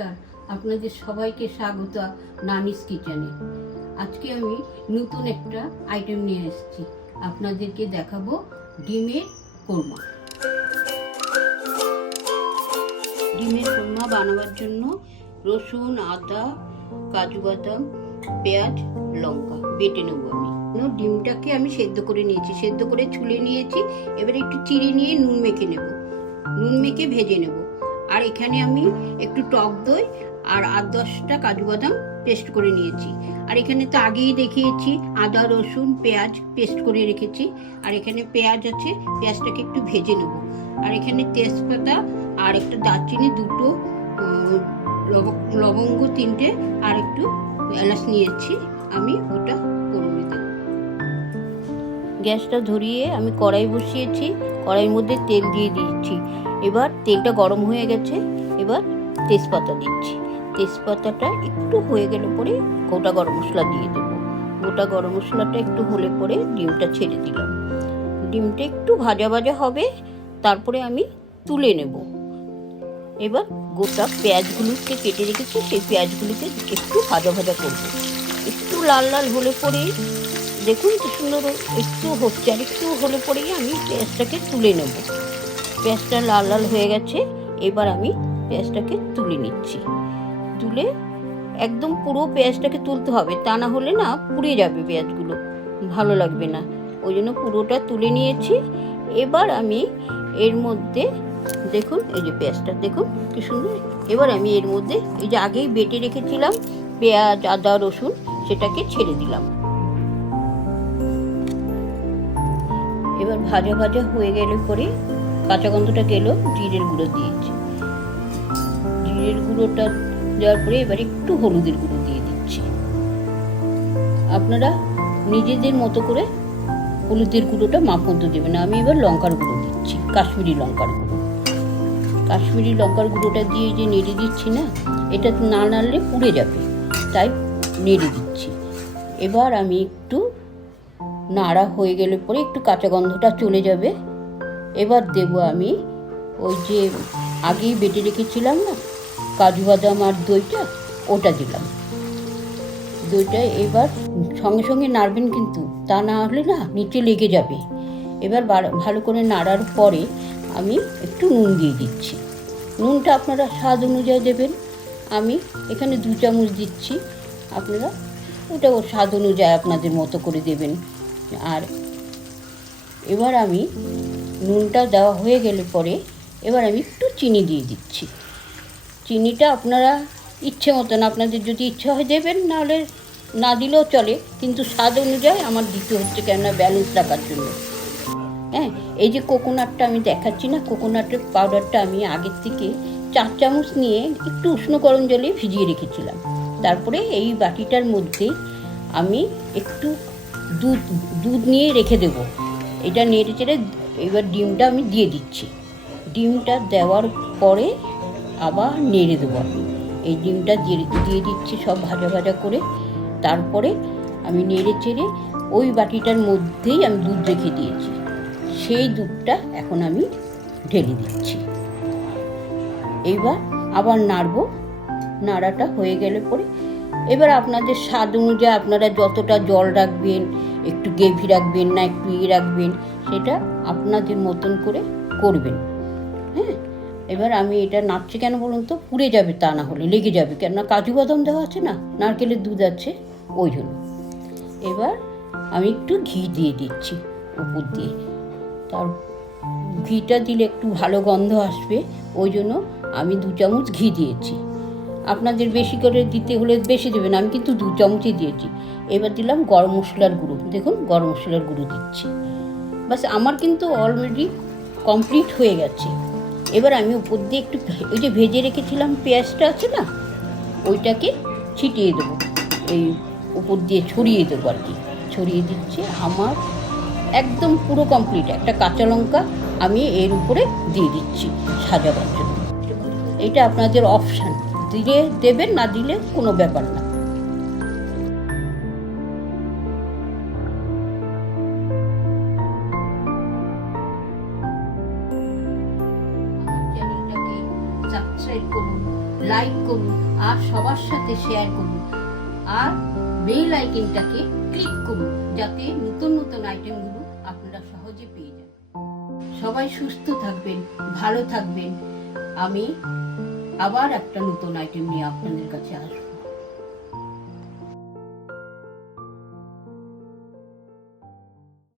নমস্কার, আপনাদের সবাইকে স্বাগত নানিস কিচেনে। আজকে আমি নতুন একটা আইটেম নিয়ে এসেছি, আপনাদেরকে দেখাবো ডিমের কোরমা। ডিমের কোরমা বানাবার জন্য রসুন, আদা, কাজু বাদাম, পেঁয়াজ, লঙ্কা বেটে নেবো আমি। ডিমটাকে আমি সেদ্ধ করে নিয়েছি, সেদ্ধ করে ছুলে নিয়েছি। এবারে একটু চিড়ে নিয়ে নুন মেখে নেব, নুন মেখে ভেজে নেব। আর এখানে আমি একটু টক দই আর 8-10টা কাজু বাদাম পেস্ট করে নিয়েছি। আর এখানে তো আগেই দেখিয়েছি আদা, রসুন, পেঁয়াজ পেস্ট করে রেখেছি। আর এখানে পেঁয়াজ আছে, পেঁয়াজটাকে একটু ভেজে নেব। আর এখানে তেজপাতা আর একটা দারচিনি, 2টো লবঙ্গ 3টে আর একটু এলাচ নিয়েছি, আমি ওটা ফোড়নে দেব। গ্যাসটা ধরিয়ে আমি কড়াই বসিয়েছি, কড়াইয়ের মধ্যে তেল দিয়ে দিচ্ছি। এবার তেলটা গরম হয়ে গেছে, এবার তেজপাতা দিচ্ছি। তেজপাতাটা একটু হয়ে গেলে পরে গোটা গরম মশলা দিয়ে দেবো। গোটা গরম মশলাটা একটু হলে পরে ডিমটা ছেড়ে দিলাম। ডিমটা একটু ভাজা ভাজা হবে, তারপরে আমি তুলে নেব। এবার গোটা পেঁয়াজগুলোকে কেটে রেখেছি, সেই পেঁয়াজগুলোকে একটু ভাজা ভাজা করবো। একটু লাল লাল হলে পরে দেখুন কি সুন্দর একটু হচ্ছে, আর একটু হলে পরেই আমি পেঁয়াজটাকে তুলে নেব। পেঁয়াজটা লাল লাল হয়ে গেছে, এবার আমি পেঁয়াজটাকে তুলে নিচ্ছি। তুলে একদম পুরো পেঁয়াজটাকে তুলতে হবে, তা না হলে না পুড়ে যাবে পেঁয়াজগুলো, ভালো লাগবে না। ওই জন্য পুরোটা তুলে নিয়েছি। এবার আমি এর মধ্যে দেখুন, এই যে পেঁয়াজটা দেখুন কি সুন্দর। এবার আমি এর মধ্যে এই যে আগেই বেটে রেখেছিলাম পেঁয়াজ, আদা, রসুন, সেটাকে ছেড়ে দিলাম। এবার ভাজা ভাজা হয়ে গেলে পরে কাঁচা গন্ধটা গেল, জিরের গুঁড়ো দিয়েছি। জিরের গুঁড়োটা দেওয়ার পরে এবার একটু হলুদের গুঁড়ো দিয়ে দিচ্ছি। আপনারা নিজেদের মতো করে হলুদের গুঁড়োটা মাপ মতো দেবেন। আমি এবার লঙ্কার গুঁড়ো দিচ্ছি, কাশ্মীরি লঙ্কার গুঁড়ো। কাশ্মীরি লঙ্কার গুঁড়োটা দিয়ে যে নেড়ে দিচ্ছি না, এটা না নাড়লে পুড়ে যাবে, তাই নেড়ে দিচ্ছি। এবার আমি একটু নাড়া হয়ে গেলে পরে একটু কাঁচা গন্ধটা চলে যাবে। এবার দেব আমি ওই যে আগেই বেটে রেখেছিলাম না কাজু বাদাম আর দইটা, ওটা দিলাম। দইটা এবার সঙ্গে সঙ্গে নাড়বেন কিন্তু, তা না হলে না নিচে লেগে যাবে। এবার ভালো করে নাড়ার পরে আমি একটু নুন দিয়ে দিচ্ছি। নুনটা আপনারা স্বাদ অনুযায়ী দেবেন। আমি এখানে 2 চামচ দিচ্ছি, আপনারা ওটা স্বাদ অনুযায়ী আপনাদের মতো করে দেবেন। আর এবার আমি নুনটা দেওয়া হয়ে গেলে পরে এবার আমি একটু চিনি দিয়ে দিচ্ছি। চিনিটা আপনারা ইচ্ছে মতন, আপনাদের যদি ইচ্ছা হয় দেবেন, নাহলে না দিলেও চলে, কিন্তু স্বাদ অনুযায়ী আমার দিতে হচ্ছে, কেননা ব্যালেন্স রাখার জন্য। হ্যাঁ, এই যে কোকোনাটটা আমি দেখাচ্ছি না, কোকোনাটের পাউডারটা আমি আগের থেকে 4 চামচ নিয়ে একটু উষ্ণ গরম জলে ভিজিয়ে রেখেছিলাম। তারপরে এই বাটিটার মধ্যে আমি একটু দুধ নিয়ে রেখে দেব। এটা নেড়ে চেড়ে এবার ডিমটা আমি দিয়ে দিচ্ছি। ডিমটা দেওয়ার পরে আবার নেড়ে দেবো আমি। এই ডিমটা দিয়ে দিচ্ছি সব ভাজা ভাজা করে। তারপরে আমি নেড়ে চেড়ে ওই বাটিটার মধ্যেই আমি দুধ রেখে দিয়েছি, সেই দুধটা এখন আমি ঢেলে দিচ্ছি। এইবার আবার নাড়বো। নাড়াটা হয়ে গেলে পরে এবার আপনাদের স্বাদ অনুযায়ী আপনারা যতটা জল রাখবেন, একটু গ্রেভি রাখবেন না একটু রাখবেন, সেটা আপনাদের মতন করে করবেন। হ্যাঁ, এবার আমি এটা নাড়ছি কেন বলুন তো, পুড়ে যাবে, তা না হলে লেগে যাবে, কেননা কাজু বাদাম দেওয়া আছে না, নারকেলের দুধ আছে, ওই জন্য। এবার আমি একটু ঘি দিয়ে দিচ্ছি উপর দিয়ে। তার ঘিটা দিলে একটু ভালো গন্ধ আসবে, ওই জন্য আমি 2 চামচ ঘি দিয়েছি। আপনাদের বেশি করে দিতে হলে বেশি দেবেন, আমি কিন্তু 2 চামচই দিয়েছি। এবার দিলাম গরম মশলার গুঁড়ো, দেখুন গরম মশলার গুঁড়ো দিচ্ছি। বাস আমার কিন্তু অলরেডি কমপ্লিট হয়ে গেছে। এবার আমি উপর দিয়ে একটু ওই যে ভেজে রেখেছিলাম পেঁয়াজটা আছে না, ওইটাকে ছিটিয়ে দেবো, এই উপর দিয়ে ছড়িয়ে দেবো আর কি, ছড়িয়ে দিচ্ছি। আমার একদম পুরো কমপ্লিট। একটা কাঁচা লঙ্কা আমি এর উপরে দিয়ে দিচ্ছি সাজাবার জন্য। এটা আপনাদের অপশান, দিলে দেবেন, না দিলে কোনো ব্যাপার না। চ্যানেলটাকে সাবস্ক্রাইব করুন, লাইক করুন আর সবার সাথে শেয়ার করুন আর বেল আইকনটাকে ক্লিক করুন যাতে নতুন নতুন আইটেমগুলো আপনারা সহজে পেয়ে যান। সবাই সুস্থ থাকবেন, ভালো থাকবেন। আমি আবার একটা নতুন আইটেম নিয়ে আপনাদের কাছে আসবো।